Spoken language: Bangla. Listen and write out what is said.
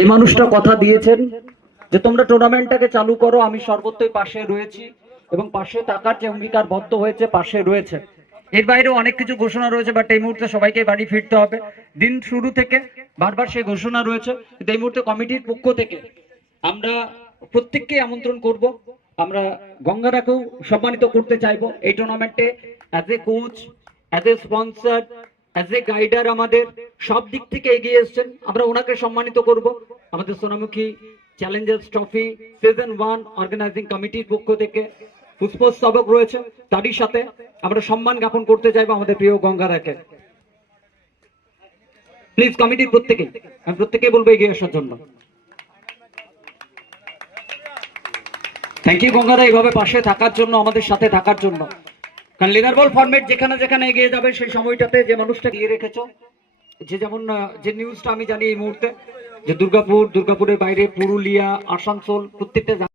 এই মানুষটা কথা দিয়েছেন যে তোমরা টুর্নামেন্টটাকে চালু করো, আমি সর্বত্রই পাশে রয়েছি এবং পাশে থাকার যে অঙ্গীকারবদ্ধ হয়েছে পাশে রয়েছে। এর বাইরেও অনেক কিছু ঘোষণা রয়েছে, বাট এই মুহূর্তে সবাইকে বাড়ি ফিরতে হবে। দিন শুরু থেকে বারবার সেই ঘোষণা রয়েছে, কিন্তু এই মুহূর্তে কমিটির পক্ষ থেকে আমরা প্রত্যেককে আমন্ত্রণ করব। আমরা গঙ্গারাকেও সম্মানিত করতে চাইবো এই টুর্নামেন্টে, as a coach, as a sponsor, as a guider, আমাদের সব দিক থেকে এগিয়ে এসেছেন, আমরা ওনাকে সম্মানিত করব। আমাদের Sonamukhi challengers trophy season 1 organising কমিটির পক্ষ থেকে পুষ্পস্তবক রয়েছে, তারই সাথে আমরা সম্মান জ্ঞাপন করতে চাইবো আমাদের প্রিয় গঙ্গারাকে। প্লিজ কমিটির প্রত্যেকেই, আমি প্রত্যেকেই বলবো এগিয়ে আসার জন্য। থ্যাংক ইউ গঙ্গারা, এইভাবে পাশে থাকার জন্য, আমাদের সাথে থাকার জন্য। কারণ লিডার বল ফরম্যাট যেখানে যেখানে এগিয়ে যাবে সেই সময়টাতে যে মানুষটা দিয়ে রেখেছো, যে যেমন যে নিউজটা আমি জানি এই মুহূর্তে যে দুর্গাপুরের বাইরে পুরুলিয়া, আসানসোল প্রত্যেকটা